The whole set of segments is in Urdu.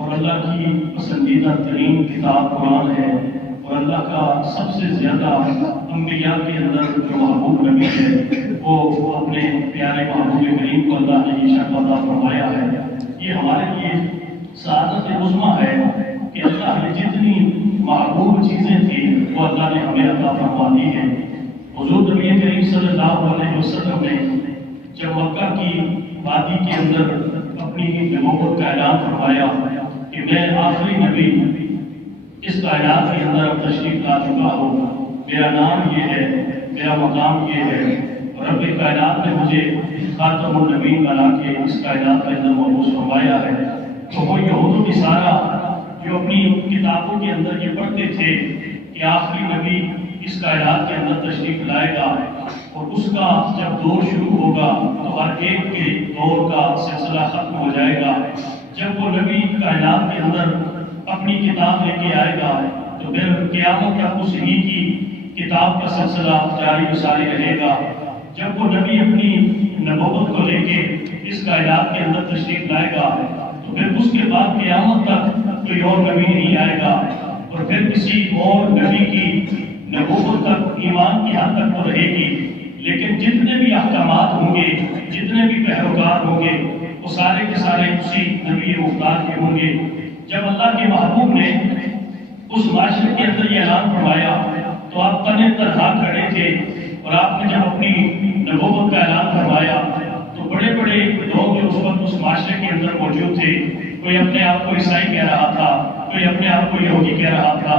اور اللہ کی پسندیدہ ترین کتاب قرآن ہے، اور اللہ کا سب سے زیادہ انبیاء کے اندر جو محبوب نبی ہے وہ اپنے پیارے محبوب کریم کو اللہ نے یہ شرف عطا فرمایا ہے۔ یہ ہمارے لیے سعادت عظمیٰ ہے کہ اللہ نے جتنی محبوب چیزیں تھیں وہ اللہ نے ہمیں عطا فرما دی ہیں۔ حضور نبی کریم صلی اللہ علیہ وسلم نے جب مکہ کی وادی کے اندر اپنی نبوت کا اعلان فرمایا کہ میں آخری نبی اس کائنات کے اندر اب تشریف لا چکا ہوں، میرا نام یہ ہے، میرا مقام یہ ہے، رب کائنات نے مجھے خاتم النبیین بنا کے اس کائنات کے اندر مبعوث فرمایا ہے، تو وہ یہود و نصارہ جو اپنی کتابوں کے اندر یہ پڑھتے تھے کہ آخری نبی اس کائنات کے اندر تشریف لائے گا اور اس کا جب دور شروع ہوگا تو ہر ایک کے دور کا سلسلہ ختم ہو جائے گا، جب وہ نبی کائنات کے اندر اپنی کتاب لے کے آئے گا تو پھر قیامت تک اس ہی کی کتاب کا سلسلہ جاری و ساری رہے گا، جب وہ نبی اپنی نبوت کو لے کے اس کائنات کے اندر تشریف لائے گا تو پھر اس کے بعد قیامت تک کوئی اور نبی نہیں آئے گا، اور پھر کسی اور نبی کی نبوت تک ایمان کی حد تک تو رہے گی، لیکن جتنے بھی احکامات ہوں گے، جتنے بھی پیروکار ہوں گے وہ سارے کے سارے اسی نبی مختار کے ہوں گے۔ جب اللہ کے محبوب نے اس معاشرے کے اندر یہ اعلان فرمایا تو آپ تن تنہا کھڑے تھے، اور آپ نے جب اپنی نبوت کا اعلان فرمایا تو بڑے بڑے لوگ جو اس وقت اس معاشرے کے اندر موجود تھے، کوئی اپنے آپ کو عیسائی کہہ رہا تھا، کوئی اپنے آپ کو یہودی کہہ رہا تھا،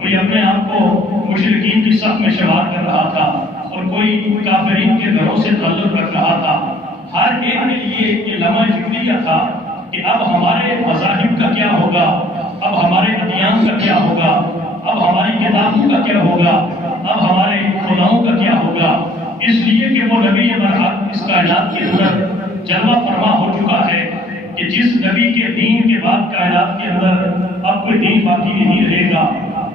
کوئی اپنے آپ کو مشرکین کی صف میں شمار کر رہا تھا، اور کوئی کافرین کے گھروں سے تعلق رکھ رہا تھا۔ ہر ایک کے لیے یہ لمحہ فکریہ تھا کہ اب ہمارے مذاہب کا کیا ہوگا، اب ہمارے ادیان کا کیا ہوگا، اب ہماری کتابوں کا کیا ہوگا، اب ہمارے خداؤں کا کیا ہوگا، اس لیے کہ وہ نبی برحق اس کائنات کے اندر جلوہ فرما ہو چکا ہے کہ جس نبی کے دین کے بعد کائنات کے اندر اب کوئی دین باقی نہیں رہے گا،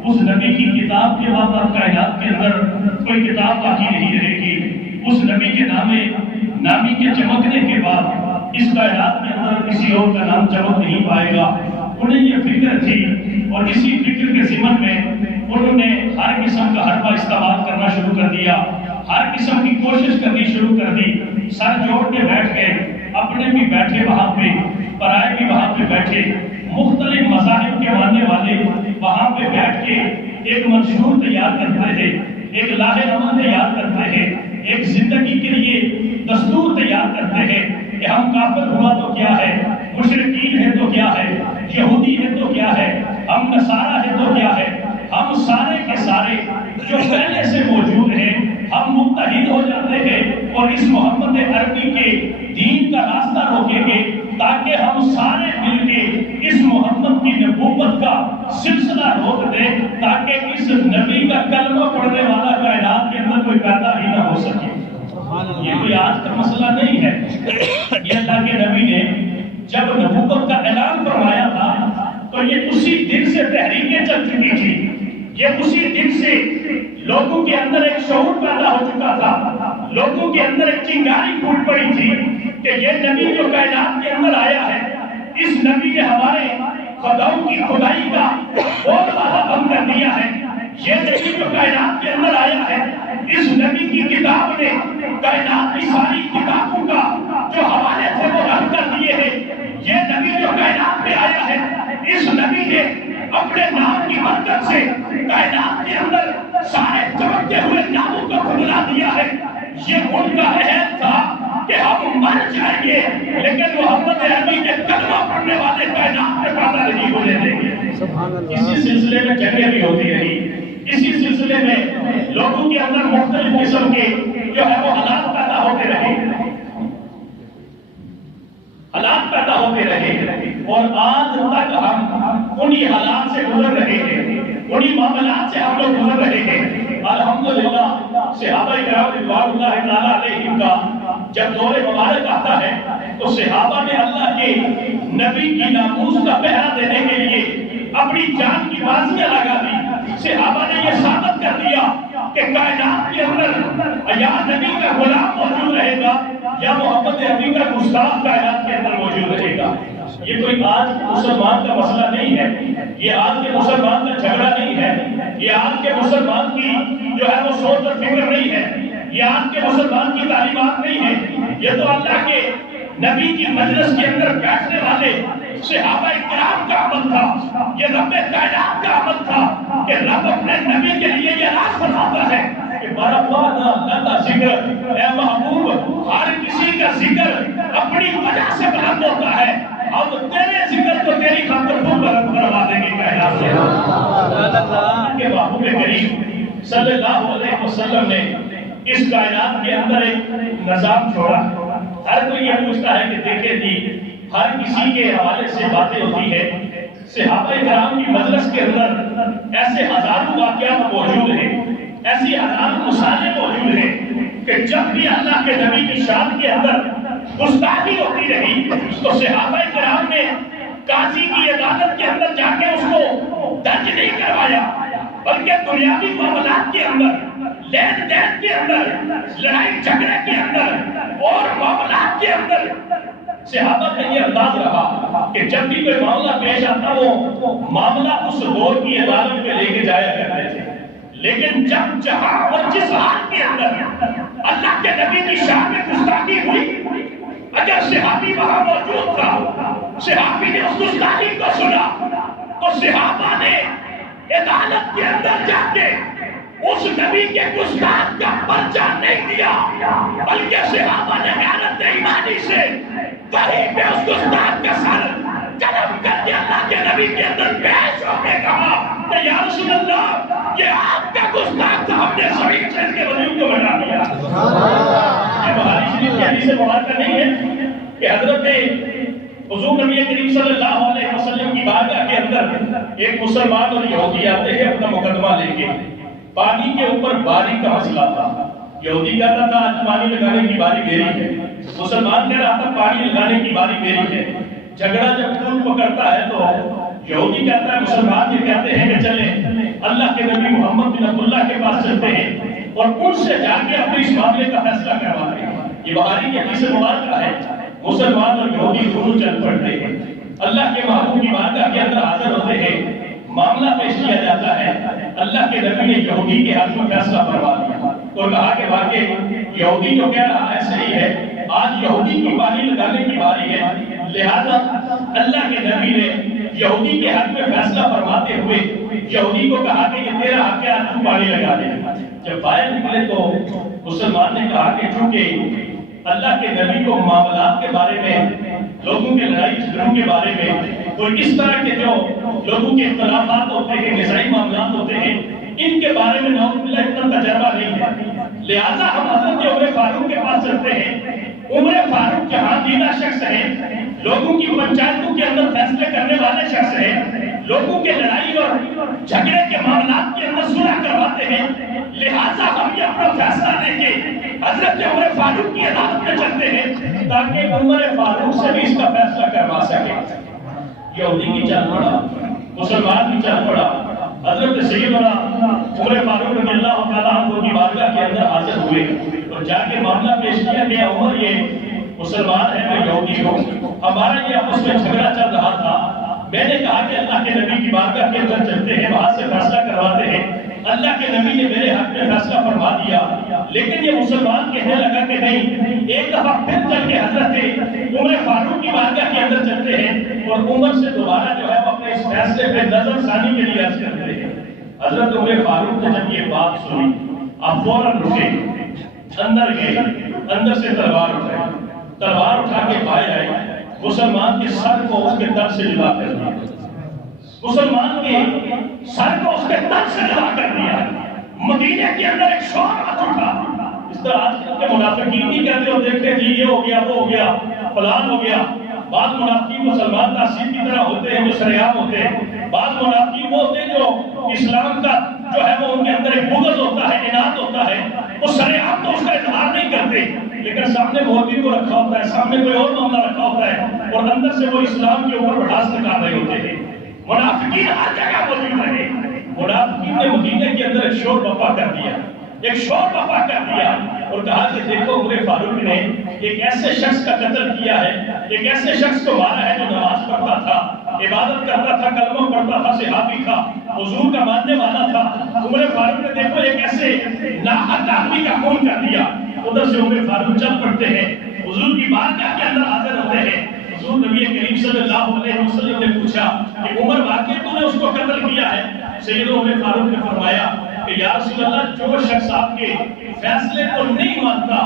اس نبی کی کتاب کے بعد اب کائنات کے اندر کوئی کتاب باقی نہیں رہے گی، اس نبی کے نامی کے چمکنے کے بعد اس کائنات کے اندر کسی اور کا نام چمک نہیں پائے گا۔ انہیں یہ فکر تھی، اور اسی فکر کے ضمن میں انہوں نے ہر قسم کا حربہ استعمال کرنا شروع کر دیا، ہر قسم کی کوشش کرنی شروع کر دی، سر جوڑ کے بیٹھ گئے، اپنے بھی بیٹھے وہاں پہ، پرائے بھی وہاں پہ بیٹھے، مختلف مذاہب کے ماننے والے وہاں پہ بیٹھ کے ایک منشور تیار کرتے تھے، ایک لاہ عمل تیار کرتے ہیں، ایک زندگی کے لیے دستور تیار کرتے ہیں کہ ہم کافر ہوا تو کیا ہے، مشرکین ہے تو کیا ہے، یہودی ہے تو کیا ہے، ہم نصارہ ہے تو کیا ہے، ہم سارے کے سارے جو پہلے سے موجود ہیں ہم متحد ہو جاتے ہیں اور اس محمد عربی کے دین کا راستہ روکیں گے، تاکہ ہم سارے مل کے اس محمد کی نبوت کا سلسلہ روک دیں، تاکہ اس نبی کا کلمہ پڑھنے والا کائنات کے اندر کوئی پیدا ہی نہ ہو سکے۔ یہ کوئی آج کا مسئلہ نہیں ہے، یہ اللہ کے نبی نے جب نبوت کا اعلان فرمایا تھا تو یہ اسی دن سے تحریکیں چل چکی تھی، یہ اسی دن سے لوگوں کے اندر ایک شعور پیدا ہو چکا تھا، لوگوں کے اندر ایک چنگاری پھوٹ پڑی تھی کہ یہ نبی جو کائنات کے اندر آیا ہے، اس نبی نے ہمارے خداؤں کی خدائی کا بہت بڑا بند کر دیا ہے، یہ نبی جو کائنات کے اندر آیا ہے، اس نبی کی کتاب نے کائنات کی ساری کتابوں کا جو حوالے تھے وہ رد کر دیے ہیں، یہ نبی جو کائنات میں آیا ہے، اس نبی نے اپنے نام کی برکت سے کائنات کے اندر سارے چمکتے ہوئے ناموں کو کھلا دیا ہے۔ یہ ان کا عہد تھا کہ ہم مر جائیں گے لیکن محمد عربی کے کلمہ پڑھنے والے کائنات میں پیدا نہیں ہونے دیں گے۔ اسی سلسلے میں جنگیں بھی ہوتی رہی، اسی سلسلے میں لوگوں کے اندر مختلف قسم کے جو ہے وہ حالات پیدا ہوتے رہے، حالات پیدا ہوتے رہے، اور آج تک ہم انہی حالات سے گزر رہے ہیں، انہی معاملات سے ہم لوگ گزر رہے ہیں۔ الحمدللہ صحابہ کرام رضوان اللہ تعالیٰ علیہم کا جب دور مبارک آتا ہے تو صحابہ نے اللہ کے نبی کی ناموس کا پہرا دینے کے لیے اپنی جان کی بازیاں لگا دی۔ صحابہ نے یہ ثابت کر دیا کہ کائنات کے اندر یا نبی کا غلام موجود رہے گا یا محمد عربی کا گستاخ کائنات کے اندر موجود رہے گا۔ یہ کوئی آج مسلمان کا مسئلہ نہیں ہے، یہ آج کے مسلمان کا جھگڑا نہیں ہے، یہ آج کے مسلمان کی جو ہے وہ سوچ اور فکر نہیں ہے، یہ آج کے مسلمان کی تعلیمات نہیں ہے، یہ تو اللہ کے نبی کی مجلس کے اندر بیٹھنے والے صحابہ کرام کا عمل تھا، یہ رب کائنات کا عمل تھا کہ رب اپنے نبی کے لیے یہ راز فرماتا ہے کہ برفانا لتا ذکر، اے محبوب ہر کسی کا ذکر اپنی وجہ سے بلند ہوتا ہے، اب تیرے ذکر کو تیری خاطر خود بلند کروا دیں گے کائنات سے۔ کہ محبوب کریم صلی اللہ علیہ وسلم نے اس کائنات کے اندر ایک نظام چھوڑا۔ ہر کوئی یہ پوچھتا ہے کہ دیکھیں جی ہر کسی کے حوالے سے باتیں ہوتی ہے، صحابہ کرام کی مجلس کے اندر ایسے ہزاروں واقعات موجود ہیں، ایسی ہزاروں مثالیں موجود ہیں کہ جب بھی اللہ کے نبی کی شان کے اندر گستاخی ہوتی رہی تو صحابہ کرام نے قاضی کی عدالت کے اندر جا کے اس کو درج نہیں کروایا، بلکہ دنیاوی معاملات کے اندر، لین دین کے اندر، لڑائی جھگڑے کے اندر اور معاملات کے اندر صحابہ کا یہ انداز رہا کہ جب بھی کوئی معاملہ پیش آتا وہ معاملہ اس دور کی عدالت میں لے کے جایا کرتے تھے، لیکن جب جہاں اور جس حال کے اندر اللہ کے نبی کی شان میں گستاخی ہوئی، اگر صحابی وہاں موجود تھا، صحابی نے اس گستاخی کو سنا تو صحابہ نے عدالت کے اندر جا کے اس نبی کے گستاخ کا پرچہ نہیں دیا، بلکہ صحابہ نے غیرت ایمانی سے وہیں پہ اس گستاخ کا سر قلم کر کے اللہ کے نبی کے اندر پیش ہو کے کہا کہ یا رسول اللہ یہ آپ کا گستاخ تھا، ہم نے زمین سے اس کے وجود کو بنا دیا۔ یہ بخاری شریف کی حدیث مبارکہ نہیں ہے کہ حضرت حضور نبی کریم صلی اللہ علیہ وسلم کی بارگاہ کے اندر ایک مسلمان اور یہودی آتے ہیں اپنا مقدمہ لے کے، پانی کے اوپر باری کا مسئلہ تھا، یہودی کہتا تھا آج پانی لگانے کی باری میری ہے، مسلمان کہہ رہا تھا پانی لگانے کی باری میری ہے، جھگڑا جب طول پکڑتا ہے تو یہودی کہتا ہے مسلمان یہ کہتے ہیں کہ چلیں اللہ کے نبی محمد بن عبداللہ کے پاس چلتے ہیں اور ان سے جا کے اپنے اس معاملے کا فیصلہ کرواتے ہیں۔ یہ بخاری کی حدیث مبارکہ ہے، مسلمان اور یہودی دونوں چل پڑتے ہیں، اللہ کے محبوب کی بارگاہ کے اندر حاضر ہوتے ہیں، معاملہ پیش کیا جاتا ہے، اللہ کے نبی نے یہودی کے حق میں فیصلہ فرما دیا اور کہا کہ واقعی یہودی جو کہہ رہا ہے صحیح ہے، آج یہودی کی پانی لگانے کی باری ہے، لہذا اللہ کے نبی نے یہودی کے حق میں فیصلہ فرماتے ہوئے یہودی کو کہا کہ یہ تیرا حق ہے، آج تو پانی لگا دے۔ جب باہر نکلے تو مسلمان نے کہا کہ چونکہ اللہ کے نبی کو معاملات کے بارے میں، لوگوں کے لڑائی جھگڑوں کے بارے میں، کوئی اس طرح کے جو لوگوں کے اختلافات ہوتے ہیں، نسائی معاملات ہوتے ہیں، ان کے بارے میں نعوذ باللہ اتنا تجربہ نہیں ہے، لہذا ہم حضرت عمر فاروق کے پاس چلتے ہیں۔ عمر فاروق جہاں دیدہ شخص ہیں، لوگوں کی پنچایتوں کے اندر فیصلے کرنے والے شخص ہیں، لوگوں کے لڑائی اور جھگڑے کے معاملات کے اندر صلح کرواتے ہیں، لہذا ہم یہ اپنا فیصلہ لے کے حضرت عمر فاروق کی عدالت میں چلتے ہیں تاکہ عمر فاروق سے بھی اس کا فیصلہ کروا سکے۔ یہودی کی چل پڑا، مسلمان کی چل پڑا، حضرت سیدنا عمر فاروق رضی اللہ تعالیٰ عنہ کی بارگاہ کے اندر حاضر ہوئے اور جا کے معاملہ پیش کیا کہ عمر یہ مسلمان ہے میں یہودی ہوں، ہمارا یہ آپس میں جھگڑا چل رہا تھا، میں نے کہا کہ اللہ کے نبی کی بارگاہ کے اندر چلتے ہیں، وہاں سے فیصلہ کرواتے ہیں، اللہ کے نبی نے میرے حق میں فیصلہ فرما دیا، لیکن یہ مسلمان کہنے لگا کہ نہیں، ایک دفعہ پھر چل کے حضرت عمر فاروق کی بارگاہ کے اندر چلتے ہیں اور عمر سے دوبارہ جو ہے اپنے اس فیصلے پہ نظر ثانی کے لیے عرض کرتے ہیں۔ حضرت عمر فاروق نے جب یہ بات سنی، آپ فوراً رکے، اندر گئے، اندر سے تلوار اٹھا کے باہر آئے، مسلمان کے سر کو اس کے در سے جدا کر دیا، مسلمان کے سر کو اس کے در سے جدا کر دیا۔ مدینے کے اندر ایک شور آ چکا، اس طرح آج کل کے منافقین نہیں کہتے ہو دیکھتے جی یہ ہو گیا وہ ہو گیا فلان ہو گیا، بعض منافقین مسلمان تحصیل کی طرح ہوتے ہیں جو سریعام ہوتے ہیں، بعض منافقین وہ ہوتے ہیں جو اسلام کا جو ہے وہ ان کے اندر ایک بغض ہوتا ہے، اناد ہوتا ہے، وہ سریعام تو اس کا اظہار نہیں کرتے لیکن سامنے مولوی کو رکھا ہوتا ہے، سامنے کوئی اور معاملہ رکھا ہوتا ہے اور اندر سے وہ اسلام کے اوپر بڑھاس نکال رہے ہوتے ہیں۔ منافقین ہر جگہ موجود رہے، منافقین نے مدینے کے اندر ایک شور برپا کر دیا، ایک شور وفا کر دیا اور کہا کہ دیکھو عمر فاروق نے ایک ایسے شخص کا قتل کیا ہے، ایک ایسے شخص کو مارا ہے جو نماز پڑھتا تھا، عبادت کرتا تھا، کلمہ پڑھتا تھا، صحابی تھا، حضور کا ماننے والا تھا۔ عمر فاروق نے دیکھو ایک ایسے ناحق آدمی کا خون کر دیا۔ ادھر سے عمر فاروق چل پڑتے ہیں، حضور کی بارگاہ کے اندر حاضر ہوتے ہیں۔ حضور نبی کریم صلی اللہ علیہ وسلم نے پوچھا کہ عمر واقعی تو نے اس کو قتل کیا ہے؟ سیدنا عمر فاروق نے فرمایا کہ یا رسول اللہ، جو شخص آپ کے فیصلے کو نہیں مانتا،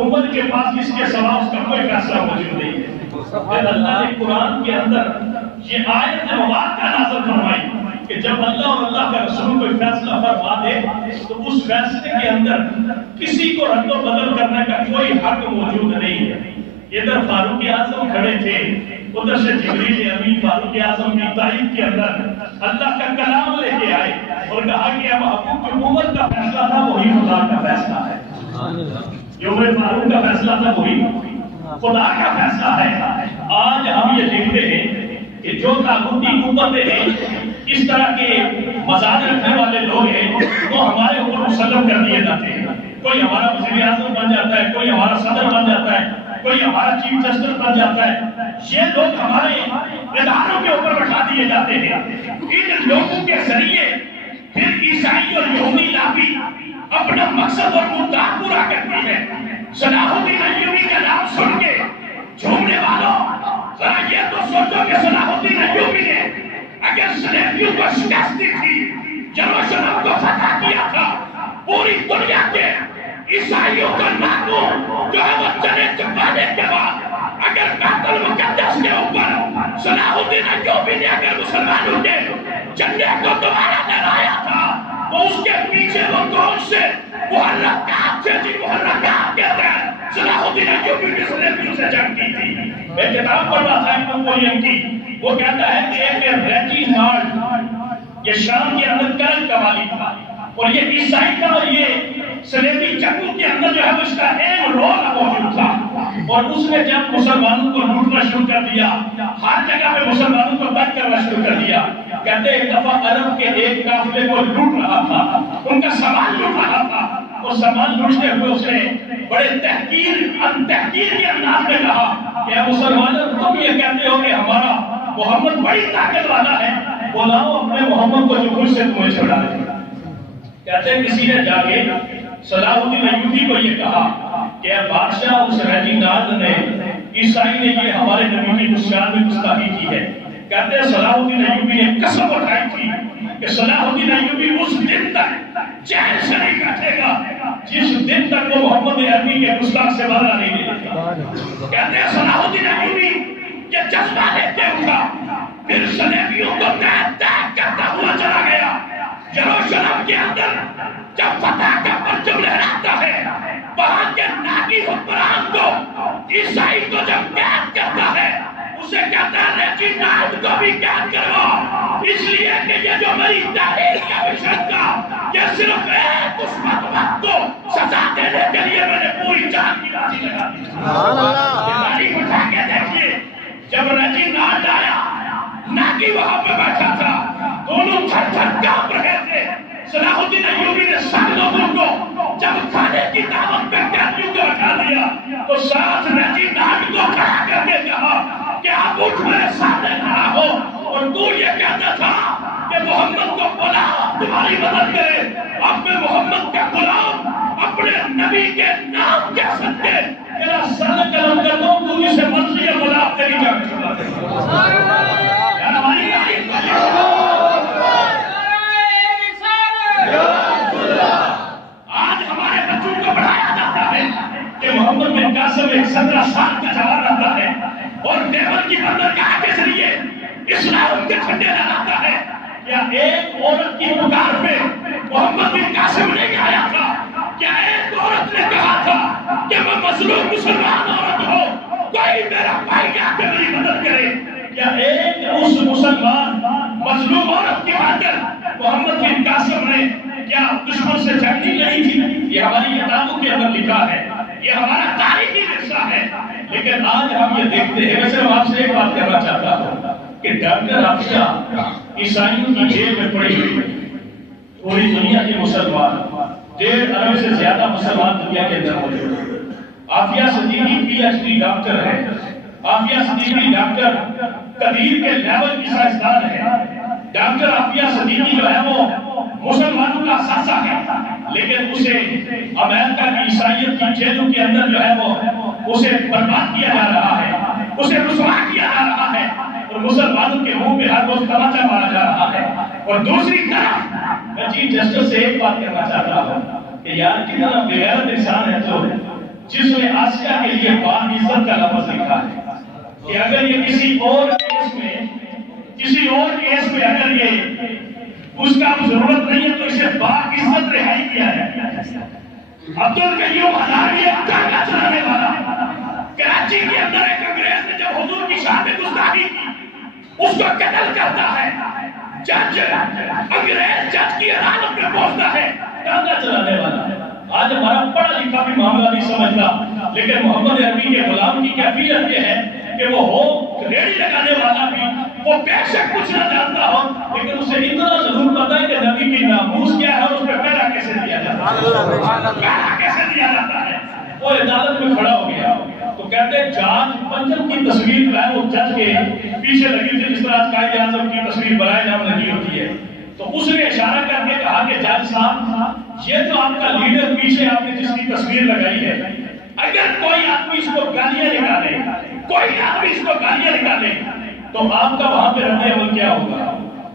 عمر کے پاس اس کے سوا اس کا کوئی فیصلہ موجود نہیں ہے۔ پھر اللہ نے قرآن کے اندر یہ آیت مبارکہ نازل فرمائی کہ جب اللہ اور اللہ کا رسول کوئی فیصلہ فرما دے تو اس فیصلے کے اندر کسی کو رد و بدل کرنے کا کوئی حق موجود نہیں ہے۔ ادھر فاروق اعظم کھڑے تھے، ادھر سے جبریل امین فاروق اعظم کی تائید کے اندر اللہ کا کلام لے کے آئے اور کہا کہ اب حکم جو عمر کا فیصلہ تھا وہی خدا کا فیصلہ ہے۔ جو عمر فاروق کا فیصلہ تھا وہی خدا کا فیصلہ ہے۔ آج ہم یہ دیکھتے ہیں کہ جو طاغوتی قوتیں ہیں، اس طرح کے مزاج رکھنے والے لوگ ہیں، وہ ہمارے اوپر مسلط کر دیے جاتے ہیں۔ کوئی ہمارا وزیر اعظم بن جاتا ہے، کوئی ہمارا صدر بن جاتا ہے، کوئی ہمارا چیف جسٹس بن جاتا ہے۔ یہ لوگ ہمارے اداروں کے اوپر بٹھا دیے جاتے ہیں۔ ان لوگوں کے ذریعے پھر عیسائی اور یہودی لابی اپنا مقصد اور مدعا پورا کرتی ہے۔ صلاح الدین ایوبی کا نام سن کے جھومنے والوں، ذرا یہ تو سوچو کہ صلاح الدین ایوبی نے اگر صلیبیوں کو شکست دی تھی، یروشلم کو فتح کیا تھا، پوری دنیا کے عیسائیوں کا ناکون جو ہے وہ چنے چپانے کے بعد اگر بیت المقدس کے اوپر صلاح الدین ایوبی نے اگر مسلمانوں کے جھنڈے کو دوبارہ لہرایا تھا تو اس کے پیچھے وہ کون سے محرکات تھے؟ جی محرکات کے تحت صلاح الدین ایوبی نے صلیبیوں سے جنگ کی تھی۔ میں کتاب پڑھ رہا تھا نپولین کی، وہ کہتا ہے کہ ایک ریجینالڈ یہ شام کے اندر کرن کا والی تھا اور یہ عیسائی تھا اور یہ صلیبی جنگوں کے اندر جو ہے اس کا ایک رول موجود تھا اور اس نے جب مسلمانوں کو لوٹنا شروع کر دیا، ہر جگہ پہ مسلمانوں کو تنگ کرنا شروع کر دیا۔ کہتے ایک دفعہ عرب کے ایک قافلے کو لوٹ رہا تھا، ان کا سامان لوٹ رہا تھا اور سامان لوٹتے ہوئے اس نے بڑے تحقیر کے انداز میں کہا کہ مسلمانوں تم یہ کہتے ہو کہ ہمارا محمد بڑی طاقت والا ہے، بلاؤ اپنے محمد کو جو مجھ سے تمہیں چھڑا دے۔ کہتے ہیں کسی نے جا کے صلاح الدین ایوبی کو یہ کہا کہ بادشاہ اس ریجینالڈ نے عیسائی نے یہ ہمارے نبی کی نشان میں گستاخی کی ہے۔ کہتے ہیں صلاح الدین ایوبی نے قسم اٹھائی تھی کہ صلاح الدین ایوبی اس دن تک چین سے نہیں بیٹھے گا جس دن تک وہ محمد عربی کے گستاخ سے بدلہ نہیں لے گا۔ کہتے ہیں صلاح الدین ایوبی یہ جذبہ لے کے اٹھا، پھر صلیبیوں کو تحت کرتا ہوا چلا گیا۔ یروشلم کے اندر جب فتح کا پرچم لہراتا ہے، وہاں کے ناکی حکمران کو عیسائی کو جب قید کرتا ہے اسے کہتا ہے ریجینالڈ کو بھی قید کرو، اس لیے کہ یہ جو میری تحریر کا مشن تھا یہ صرف ایک اس مطلب کو سزا دینے کے لیے میں نے پوری جان کی بازی لگا دی۔ تاریخ اٹھا کے دیکھیے، جب ریجینالڈ آیا ناکی وہاں پہ بیٹھا تھا، دونوں تھر تھر کانپ رہے تھے۔ صلاح الدین ایوبی نے سب لوگوں کو جب کھانے کی دعوت پہ قیدیوں کو اٹھا دیا تو ساتھ ریجینالڈ کو کھڑا کر کے کہا کہ آپ اٹھ میرے سامنے کھڑا ہو، اور تو یہ کہتا تھا کہ محمد کو بلا تمہاری مدد کرے، اب میں محمد کا غلام اپنے نبی کے نام کے صدقے میرا سر قلم کر دوں، تو اسے مرضی ہے بلا تیری جان چھڑا دے۔ یار ہماری آج ہمارے بچوں کو پڑھایا جاتا ہے کہ محمد بن قاسم ایک 17 سال کا جوان رہتا ہے اور دیور کی بندرگاہ کے ذریعے اسلام کے جھنڈے لہراتا ہے۔ کیا ایک عورت کی پکار پہ محمد بن قاسم نہیں آیا تھا؟ کیا ایک عورت نے کہا تھا کہ میں مظلوم مسلمان عورت ہوں، کوئی میرا بھائی آ کے میری مدد کرے؟ کیا ایک اس مسلمان مظلوم عورت کی خاطر محمد بن قاسم نے کیا دشمن سے جنگ نہیں لڑی تھی؟ یہ ہماری کتابوں کے اندر لکھا ہے، یہ ہمارا تاریخی قصہ ہے۔ لیکن آج ہم یہ دیکھتے ہیں، میں صرف آپ سے ایک بات کہنا چاہتا ہوں کہ ڈاکٹر افشاں عیسائیوں کی جیل میں پڑی ہوئی، پوری دنیا کے مسلمان 1.5 ارب سے زیادہ مسلمان دنیا کے اندر موجود ہیں۔ عافیہ صدیقی PhD ڈاکٹر ہے، عافیہ صدیقی ڈاکٹر قدیر کے لیول کی سائنسدان ہے۔ ڈاکٹر عافیہ صدیقی جو ہے وہ مسلمانوں کا اساتذہ ہے، لیکن اسے امریکہ کی عیسائیت کی جیلوں کے اندر جو ہے وہ اسے برباد کیا جا رہا ہے، اسے رسوا کیا جا رہا ہے، اور مسلمانوں کے منہ پہ ہر روز تماچا مارا جا رہا ہے۔ اور دوسری طرف میں چیف جسٹس سے ایک بات کہنا چاہتا ہوں کہ یار کتنا بے غیرت انسان ہے جو جس نے آسیہ کے لیے باعزت کا لفظ لکھا ہے کہ اگر یہ کسی اور کیس میں اگر یہ اس کا ضرورت نہیں ہے تو اسے باعزت رہائی کیا ہے۔ عبدالقیوم ہزاروی ٹانگا چلانے والا کراچی کے اندر ایک انگریز نے جب حضور کی شان میں گستاخی کی اس کو قتل کرتا ہے، جج انگریز جج کی عدالت میں پہنچتا ہے، ٹانگا چلانے والا۔ آج ہمارا پڑھا لکھا بھی معاملہ نہیں سمجھتا، لیکن محمد عربی کے غلام کی کیفیت یہ ہے کہ وہ ہو ریڑھی لگانے والا بھی وہ بے شک کچھ نہ جانتا ہو، لیکن اسے اتنا ضرور پتا ہے کہ نبی کی ناموس کیا ہے اور اس پہ پہلا کیسے دیا جاتا ہے، پہلا کیسے دیا جاتا ہے۔ وہ عدالت میں کھڑا ہو گیا تو کہتے ہیں جان پنجم کی تصویر جو ہے وہ جج کے پیچھے لگی تھی، جس طرح قائد اعظم کی تصویر برائے نام لگی ہوتی ہے۔ تو اس نے اشارہ کر کے کہا کہ جج صاحب یہ جو آپ کا لیڈر پیچھے آپ نے جس کی تصویر لگائی ہے، اگر کوئی آدمی اس کو گالیاں نکالے، کوئی آدمی اس کو گالیاں نکالے تو آپ کا وہاں پہ رد عمل کیا ہوگا؟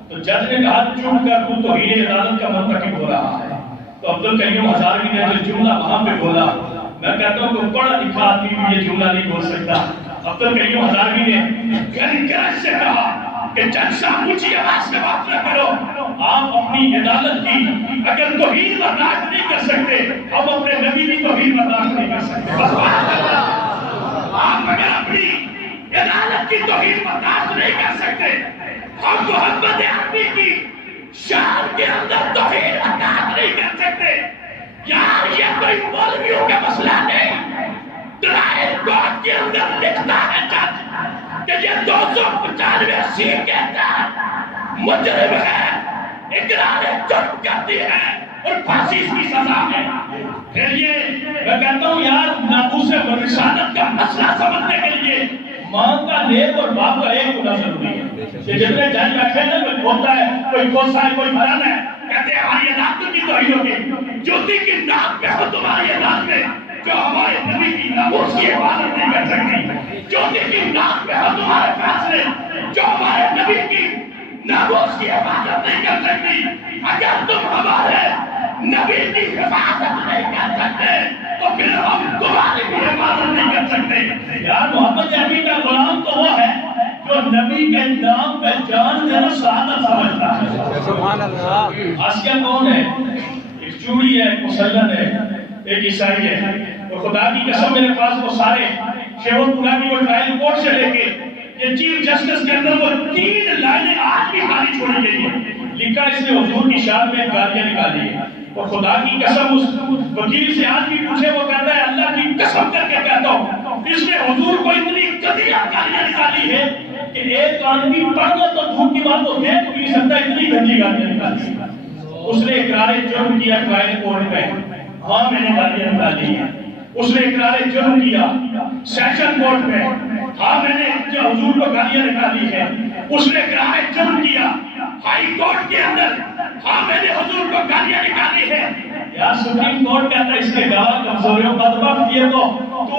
تو جج نے کہا چپ کر تو توہین عدالت کا مرتکب ہو رہا ہے۔ تو عبدالقیوم ہزاروی نے جو جملہ وہاں پہ بولا، میں کہتا ہوں کہ پڑھا لکھا آدمی بھی یہ جملہ نہیں بول سکتا۔ عبدالقیوم ہزاروی نے گرج سے کہا کہ جج صاحب اونچی آواز سے بات نہ کرو، آپ اپنی عدالت کی اگر توہین برداشت نہیں کر سکتے، ہم اپنے نبی کی توہین برداشت نہیں کر سکتے۔ آپ اگر اپنی عدالت کی توہین برداشت نہیں کر سکتے، ہم محمد عربی کی شان کے اندر توہین برداشت نہیں کر سکتے۔ یار یہ کوئی مولویوں کا مسئلہ نہیں، ٹرائل کورٹ کے اندر لکھتا ہے جج کہ یہ 295 سی کے تحت مجرم ہے، اقرار جرم کرتی ہے اور پھانسی کی سزا ہے۔ پھر یہ میں کہتا ہوں یار ناموس رسالت کا مسئلہ سمجھنے کے لیے ماں کا نیک اور باپ کا ایک ہونا ضروری ہے۔ کہ جتنے جج بیٹھے ہیں کوئی بولتا ہے، کوئی کوسا ہے، کوئی فلانا ہے، کہتے ہیں ہماری عدالت کی توہین ہوگی، جوتی کی ناک پہ ہو تمہاری عدالت میں جو ہمارے نبی کی ناموس کی حفاظت نہیں کر سکتی، جوتی کی ناک پہ ہو تمہارے فیصلے جو ہمارے نبی کی ناموس کی حفاظت نہیں کر سکتی۔ اگر تم ہمارے نبی کی حفاظت نہیں کر سکتے تو پھر ہم تمہاری بھی حفاظت نہیں کر سکتے۔ یار محمد عربی کا غلام تو وہ ہے جو نبی کے نام پہ جان دینا سعادت سمجھتا ہے۔ سبحان اللہ۔ آسیہ کون ہے؟ ایک چوڑی ہے، ایک مسلمان ہے، ایک عیسائی ہے۔ اور خدا کی قسم میرے پاس وہ سارے شیخ پورا کی وہ ٹرائل کورٹ سے لے کے یہ چیف جسٹس کے اندر وہ 3 لائنیں آج بھی خالی چھوڑی گئی ہیں، لکھا اس نے حضور کی شان میں گالیاں نکالی ہیں۔ اور خدا کی قسم اس وکیل سے آج بھی پوچھے وہ کہتا ہے اللہ کی قسم کر کے کہتا ہوں اس نے حضور کو اتنی گندیاں گالیاں نکالی ہے کہ ایک آدمی پڑھنا تو دھوپ کی بات کو دیکھ بھی نہیں سکتا، اتنی گندی گالیاں نکالی ہیں۔ اس نے اقرار جرم کیا ٹرائل کورٹ میں، ہاں میں نے گالیاں نکالی ہیں۔ اس نے اقرار جرم کیا سیشن کورٹ میں، ہاں میں نے حضور کو گالیاں نکالی ہے۔ اس نے اقرار جرم کیا ہائی کورٹ کے اندر، ہاں میں نے حضور کو گالیاں نکالی ہے۔ یار سپریم کورٹ کہتا ہے اس کے گواہ کمزوریوں بدبخت یہ تو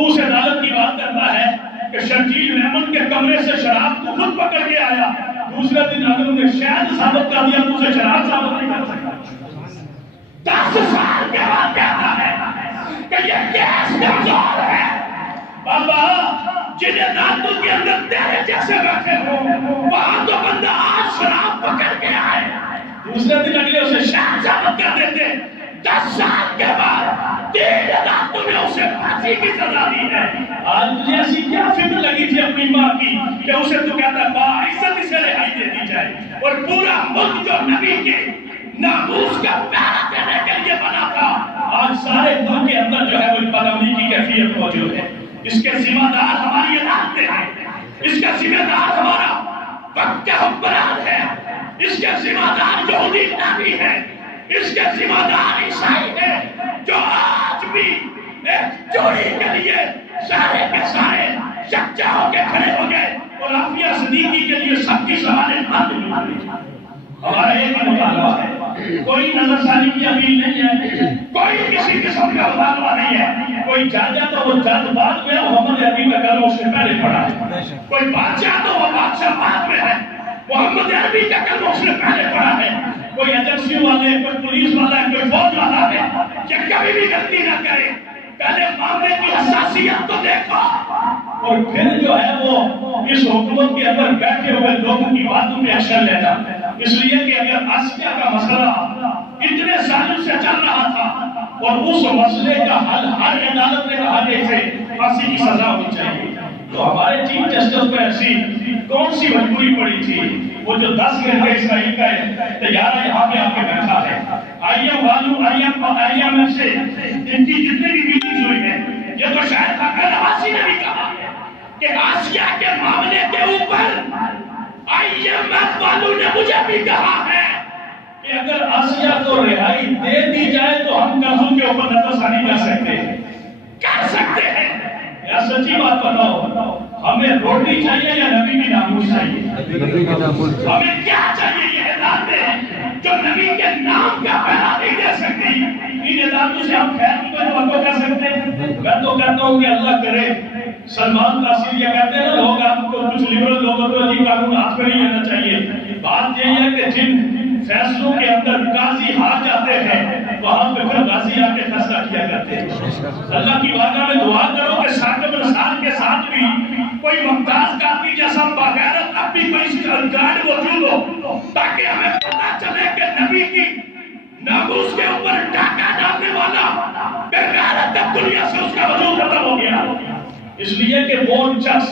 اس عدالت کی بات کرتا ہے کہ شرجیل محمد کے کمرے سے شراب کو خود پکڑ کے آیا، دوسرے دن اگر انہیں شاید ثابت کر دیا تو اسے شراب ثابت نہیں کر سکتا۔ 10 سال کے بعد کہتا ہے کہ یہ کیس کمزور ہے۔ بابا جن عدالتوں کے اندر تیرے جیسے بیٹھے ہو وہاں تو بندہ آج شراب پکڑ کے آئے، دوسرے دن اگلے اسے شاید ثابت کر دیتے۔ 10 سال کے بعد 3 عدالتوں نے اسے پھانسی کی سزا دی ہے۔ آج تجھے ایسی کیا فکر لگی تھی اپنی ماں کی کہ اسے تو کہتا ہے باعزت اسے رہائی دے دی جائے، اور پورا ملک جو نبی کے ناموس کا پہرا دینے کے لیے بنا تھا آج سارے ملک کے اندر جو ہے وہ بدامنی کی کیفیت موجود ہے۔ اس کے ذمہ دار ہماری عدالتیں ہیں، اس کا ذمہ دار ہمارا وقت کا حکمران ہے، اس کے ذمہ دار یہودی نبی ہے، اس کے ذمہ دار عیسائی ہے جو آج بھی چوری کے لیے سارے کے سارے چچا ہو کے کھڑے ہو گئے اور عافیہ صدیقی کے لیے سب کی زبانیں بند ہو گئی. ہمارا ایک مطالبہ ہے، کوئی نظر ثانی کی اپیل نہیں ہے، کوئی کسی قسم کا مطالبہ نہیں ہے. کوئی جاجا تو وہ جج بعد میں محمد عربی کا کلمہ اس سے پہلے پڑھا ہے، کوئی بادشاہ تو وہ بادشاہ بعد میں ہے، محمد عربی کا کلمہ اس نے پہلے پڑھا ہے. کوئی ایجنسی والے، کوئی پولیس والا، کوئی فوج والا ہے کہ کبھی بھی غلطی نہ کرے، پہلے معاملے کی حساسیت تو دیکھو اور پھر جو ہے وہ اس حکومت کے اندر بیٹھے ہوئے لوگوں کی باتوں پہ ایکشن لینا. اس لیے کہ اگر آسیہ کا مسئلہ اتنے سالوں سے چل رہا تھا اور اس مسئلے کا حل ہر عدالت نے کہا کہ اسے پھانسی کی سزا ہونی چاہیے، تو ہمارے چیف جسٹس پہ ایسی کون سی مجبوری پڑی تھی؟ وہ جو 10 گھنٹے اسرائیل کا طیارہ یہاں پہ آ کے بیٹھا ہے. IMF سے ان کی جتنے بھی میٹنگ ہوئی ہے، یہ تو شاید فخر نواسی نے بھی کہا کہ آسیہ کے معاملے کے اوپر IMF والوں نے مجھے بھی کہا ہے کہ اگر آسیہ کو رہائی دے دی جائے تو ہم قرضوں کے اوپر نظر ثانی کر سکتے ہیں. یا سچی بات بتاؤ، ہمیں روٹی چاہیے یا نبی کی ناموس چاہیے؟ ہمیں کیا چاہیے؟ یہ عدالتیں جو نبی کے نام کا پہلا نہیں دے سکتی، ان عدالتوں سے ہم خیر کی کوئی توقع کر سکتے ہیں؟ میں تو کہتا ہوں کہ اللہ کرے سلمان تاثیر یہ کہتے ہیں لوگ آپ کو کچھ لبرل لوگوں کو یہ قانون ہاتھ میں نہیں لینا چاہیے. بات یہ ہے کہ جن فیصلوں کے اندر قاضی ہار جاتے ہیں وہاں پہ پھر غازی آ کے فیصلہ کیا کرتے ہیں. اللہ کی بارگاہ میں دعا کرو کہ ساکب رسال کے ساتھ بھی کوئی ممتاز قاضی جیسا بغیرت اب بھی کوئی گارڈ موجود ہو تاکہ ہمیں پتہ چلے کہ نبی کی ناموس کے اوپر ڈاکہ ڈالنے والا بغیرت اب دنیا سے اس کا وجود ختم ہو گیا. اس لیے کہ وہ شخص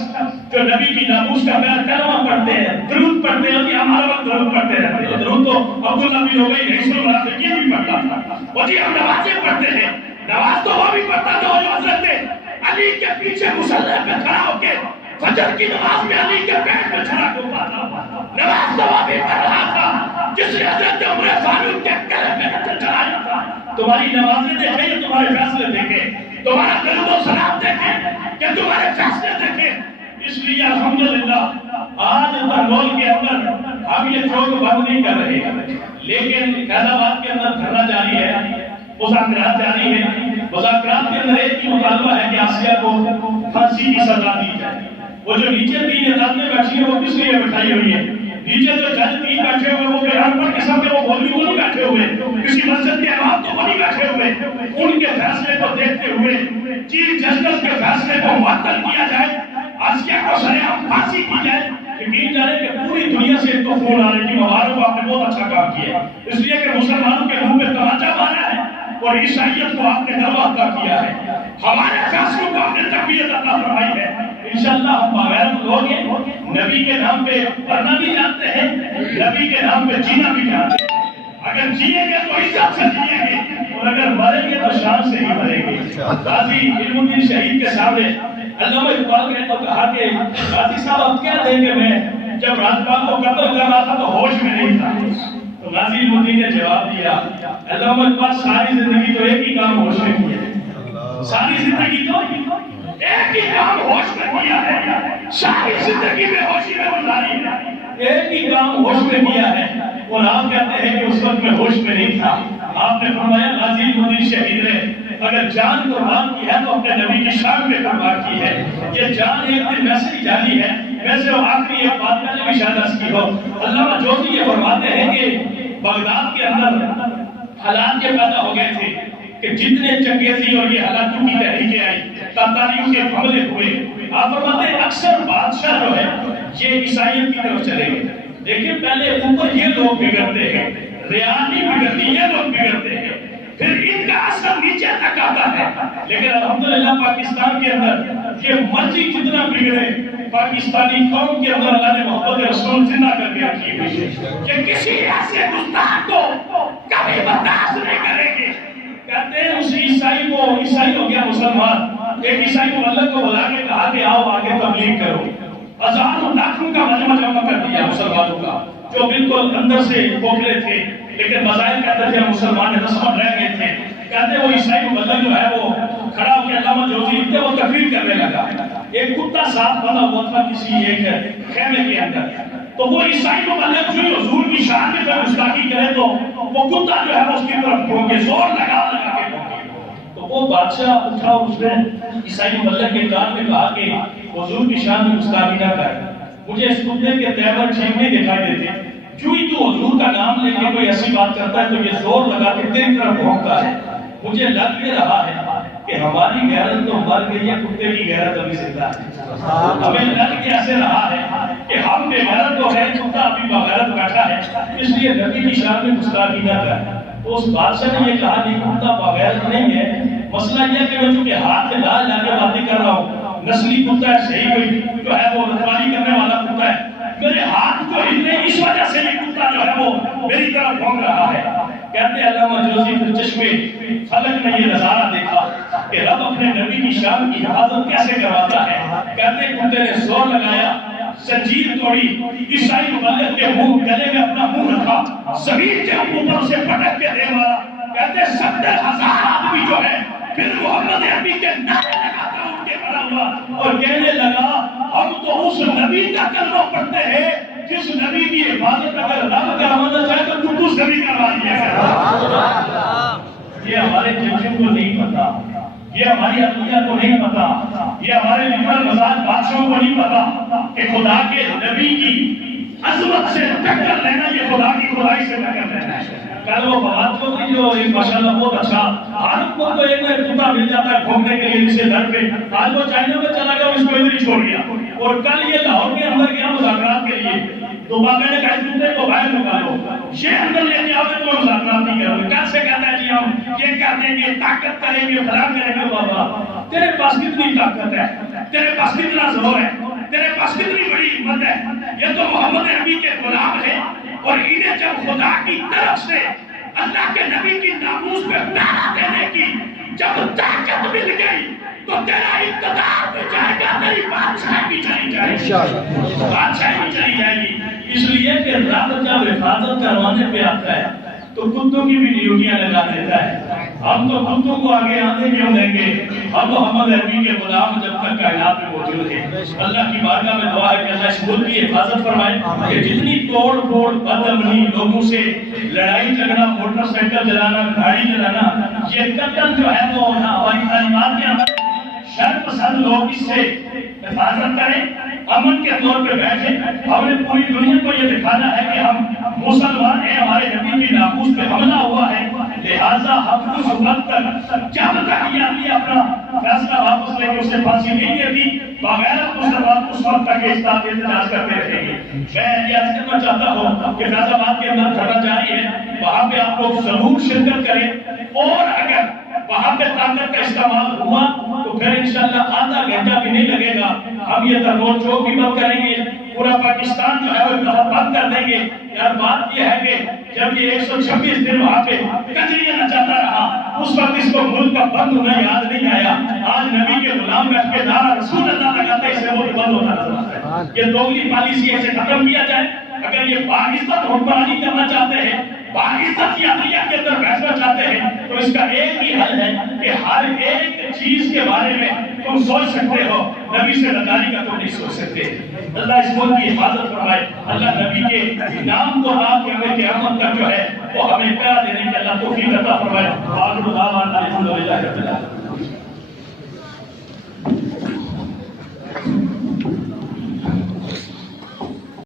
جو نبی کی ناموس کا پہلا کلمہ پڑھتے ہیں، درود پڑھتے ہیں، کہ ہمارا وقت درود پڑھتے ہیں. درود تو عبداللہ بن ابی رئیس المنافقین بھی پڑھتا تھا. وہ جی ہم نمازیں پڑھتے ہیں، نماز تو وہ بھی پڑھتا تھا جو حضرت علی کے پیچھے مصلی پہ کھڑا ہو کے فجر کی نماز میں علی کے پیٹ پہ چھڑا ہوتا تھا. نماز تو وہ بھی پڑھ رہا تھا جس نے حضرت عمر فاروق کے گلے پہ نظر چڑھایا تھا. تمہاری نمازیں دیکھیں یا تمہارے فیصلے دیکھیں، تمہارا درود و سلام دیکھیں کہ تمہارے فیصلے دیکھیں. اس لیے الحمدللہ آج ترنول کے اندر ہم یہ چوک بند نہیں کر رہے، لیکن فیض آباد کے اندر دھرنا جاری ہے، مذاکرات جاری ہے. مذاکرات کے اندر ایک ہی مطالبہ ہے کہ آسیہ کو پھانسی کی سزا دی جائے. وہ جو نیچے 3 عدالتیں بیٹھی ہیں وہ کس لیے بٹھائی ہوئی ہے؟ نیچے جو جج 3 بیٹھے ہوئے وہ بیان پر قسم کے وہ مولوی وہ نہیں بیٹھے ہوئے، کسی مسجد کے امام تو وہ نہیں بیٹھے ہوئے. ان کے فیصلے کو دیکھتے ہوئے چیف جسٹس کے فیصلے کو معطل کیا جائے، آسیہ کو سرعام پھانسی کی جائے. یقین جانے کہ پوری دنیا سے ان کو فون آ رہے کہ مبارک آپ نے بہت اچھا کام کیا، اس لیے کہ مسلمانوں کے منہ پہ تماچا مارا ہے اور عیسائیت کو آپ نے غلبہ عطا کیا ہے، ہمارے فیصلوں کو آپ نے تقویت عطا فرمائی ہے. انشاءاللہ ہم باغیرت لوگ ہیں، نبی کے نام پہ مرنا بھی جانتے ہیں، نبی کے نام پہ جینا بھی جانتے ہیں. اگر جیئیں گے تو عزت سے جیئیں گے اور اگر مریں گے تو شان سے ہی مریں گے. غازی علم الدین شہید کے سامنے علامہ اقبال نے تو کہا کہ غازی صاحب اب کیا دیں گے، میں جب راجپال کو قتل کر رہا تھا تو ہوش میں نہیں تھا. تو غازی علم الدین نے جواب دیا، علامہ اقبال ساری زندگی تو ایک ہی کام ہوش میں کیا، ساری زندگی تو ایک ہی کام ہوش میں کیا ہے، ساری زندگی میں ہوشی میں گزاری ہے، ایک ہی کام ہوش میں کیا ہے. اور آپ کہتے ہیں کہ اس وقت میں ہوش میں نہیں تھا. آپ نے فرمایا غازی علم الدین شہید نے اگر جان قربان کی ہے تو اپنے نبی کی شان میں قربان کی ہے. یہ جان ایک دن ویسے ہی جانی ہے. ویسے وہ آخری ایک بات میں نے بھی شاید عرض کی ہو، علامہ جوزی یہ فرماتے ہیں کہ بغداد کے اندر حالات یہ پیدا ہو گئے تھے کہ جتنے چنگیزی اور یہ حالاتوں کی تحریکیں آئی، تاتاریوں کے حملے ہوئے، آپ فرماتے ہیں اکثر بادشاہ جو ہے یہ عیسائیت کی طرف چلے گئے. دیکھیں پہلے اوپر یہ لوگ بگڑتے ہیں، ریاضی بگڑتی یہ لوگ بگڑتے ہیں، پھر ان کا اثر نیچے تک آتا ہے. لیکن الحمدللہ پاکستان کے اندر یہ مرضی جتنا بگڑے، پاکستانی قوم کے اندر اللہ نے محبت رسول زندہ کر کے رکھی ہوئی ہے کہ کسی ایسے گستاخ کو کبھی برداشت نہیں کریں گے. کہتے ہیں اس عیسائی کو، عیسائی ہو گیا مسلمان، ایک عیسائی کو اللہ کو بلا کے کہا کہ آؤ آگے تبلیغ کرو. ہزاروں لاکھوں کا مجمع جمع کر دیا مسلمانوں کا، جو بالکل اندر سے کھوکھلے تھے لیکن بظاہر کہتے تھے مسلمان رسمن رہ گئے تھے. کہتے وہ عیسائی مبلغ جو ہے وہ کھڑا ہو کے علامہ جوزی لکھتے وہ تقریر کرنے لگا. ایک کتا ساتھ بنا ہوا تھا کسی ایک خیمے کے اندر، تو وہ عیسائی مبلغ جو حضور کی شان میں کوئی گستاخی کرے تو وہ کتا جو ہے اس کی طرف بھونکے، زور لگا لگا کے بھونکے. تو وہ بادشاہ اٹھا اور اس نے عیسائی مبلغ کے کان میں کہا کہ حضور کی شان میں گستاخی نہ کر، مجھے اس کتے کے تیور ٹھیک نہیں دکھائی دیتے. جو ہی تو حضور کا نام لے کے کوئی ایسی بات کرتا ہے تو یہ زور لگا کے تیری طرف بھونکتا ہے. مجھے لگ یہ رہا ہے کہ ہماری غیرت تو مر گئی ہے، کتے کی غیرت ابھی زندہ ہے. ہمیں لگ کے ایسے رہا ہے کہ ہم بے غیرت تو ہے، کتا ابھی بغیرت بیٹھا ہے، اس لیے نبی کی شان میں گستاخی نہ کر. تو اس بادشاہ نے یہ کہا نہیں، کتا بغیرت نہیں ہے، مسئلہ یہ ہے کہ میں چونکہ ہاتھ سے لا لا کے باتیں کر رہا ہوں، نسلی کتا ہے، صحیح کوئی جو ہے وہ رکھوالی کرنے والا کتا ہے، میرے ہاتھ کو ہلنے اس وجہ سے یہ کتا جو ہے وہ میری طرف بھونک رہا ہے. کہتے علامہ جوزی پھر چشمے فلک نے یہ نظارہ دیکھا کہ رب اپنے نبی کی شان کی حفاظت کیسے کرواتا ہے. کہتے کتے نے زور لگایا، زنجیر توڑی، عیسائی مبلغ کے منہ گلے میں اپنا منہ رکھا، زمین کے اوپر سے پٹک کے دے مارا. کہتے 70,000 آدمی جو ہے پھر محمد عربی کے نعرے لگاتا اٹھ کے کھڑا ہوا اور کہنے لگا ہم تو اس نبی کا کلمہ پڑھتے ہیں جس نبی کی حفاظت اگر رب کروانا چاہے تو قدوس نبی کروا دیا کرے. یہ ہمارے ججوں کو نہیں پتا، یہ ہماری عقیدہ کو نہیں پتا، یہ ہمارے لبرل مزاج بادشاہوں کو نہیں پتا کہ خدا کے نبی کی عظمت سے ٹکر لینا یہ خدا کی خدائی سے ٹکر لینا ہے. کل وہ بات کو تھی جو ماشاءاللہ بہت اچھا، ہر کو تو ایک کتا مل جاتا ہے گھومنے کے لیے جسے گھر پہ، آج وہ چائنا میں چلا گیا اس کو ادھر ہی چھوڑ گیا. اور کل یہ لاہور کے اندر گیا مذاکرات کے لیے، تو بابا نے کہا کتے کو باہر نکالو، یہ اندر لے کے آؤ تو مذاکرات نہیں کرو گے. کیسے کہتا ہے جی ہم یہ کر دیں گے، طاقت کریں گے، فلاں کریں گے. بابا تیرے پاس کتنی طاقت ہے، تیرے پاس کتنا زور ہے، تیرے پاس کتنی بڑی ہمت ہے. یہ تو محمد نبی کے غلام ہیں اور انہیں جب خدا کی طرف سے اللہ کے نبی کی ناموس پہ پہرا دینے کی جب طاقت مل گئی تو تیرا اقتدار بھی جائے گا، تیری بادشاہی بھی چلی جائے گی، بادشاہی بھی چلی جائے گی. اس لیے کہ رب جب حفاظت کروانے پہ آتا ہے تو کتوں کی بھی ڈیوٹیاں لگا دیتا ہے. ہم تو کتوں کو آگے آنے کیوں دیں گے؟ ہم محمد عربی کے غلام جب تک کائنات میں موجود ہیں. اللہ کی بارگاہ میں دعا ہے کہ اللہ اس ملک کی حفاظت فرمائے کہ جتنی توڑ پھوڑ بدامنی، لوگوں سے لڑائی جھگڑا، موٹر سائیکل چلانا، گاڑی چلانا، یہ قتل جو ہے وہ ہماری تعلیمات کے اندر شر پسند لوگ اس سے حفاظت کریں، امن کے طور پہ بیٹھیں. ہم نے پوری دنیا کو یہ دکھانا ہے کہ ہم مسلمان ہیں، ہمارے نبی کی ناموس پہ حملہ ہوا ہے، لہٰذا ہم اس وقت تک جب تک یہ آدمی اپنا فیصلہ واپس لے کے اسے پھانسی نہیں دیتی بغیر مسلمان اس وقت تک احتجاج کرتے رہیں گے. میں یہ عرض کرنا چاہتا ہوں کہ فیض آباد کے اندر دھرنا جاری ہے، وہاں پہ آپ لوگ ضرور شرکت کریں، اور اگر وہاں پہ طاقت کا استعمال ہوا تو پھر انشاءاللہ آدھا گھنٹہ بھی نہیں لگے گا، ہم یہ تربور چوک بھی بند کریں گے، پورا پاکستان جو ہے وہ بند کر دیں گے. یار بات یہ ہے کہ جب یہ 126 دن وہاں پہ کجریاں نچاتا رہا اس وقت اس کو ملک کا بند ہونا یاد نہیں آیا. آج نبی کے غلام بیٹھ کے نعرہ رسول اللہ لگاتے اس سے ملک بند ہوتا نظر آتا ہے. یہ دوگلی پالیسی ایسے ختم کیا جائے. اگر یہ باعزت حکمرانی کرنا چاہتے ہیں، باعزت عدلیہ کے اندر بیٹھنا چاہتے ہیں تو اس کا ایک ہی حل ہے کہ ہر ایک چیز کے بارے میں تم سوچ سکتے ہو، نبی سے غداری کا تم نہیں سوچ سکتے. اللہ اس ملک کی حفاظت فرمائے. اللہ نبی کے نام کو لا کے ہمیں قیامت تک جو ہے وہ ہمیں پیارا دینے کی اللہ توفیق عطا فرمائے. آخر دعوانا الحمدللہ رب العالمین.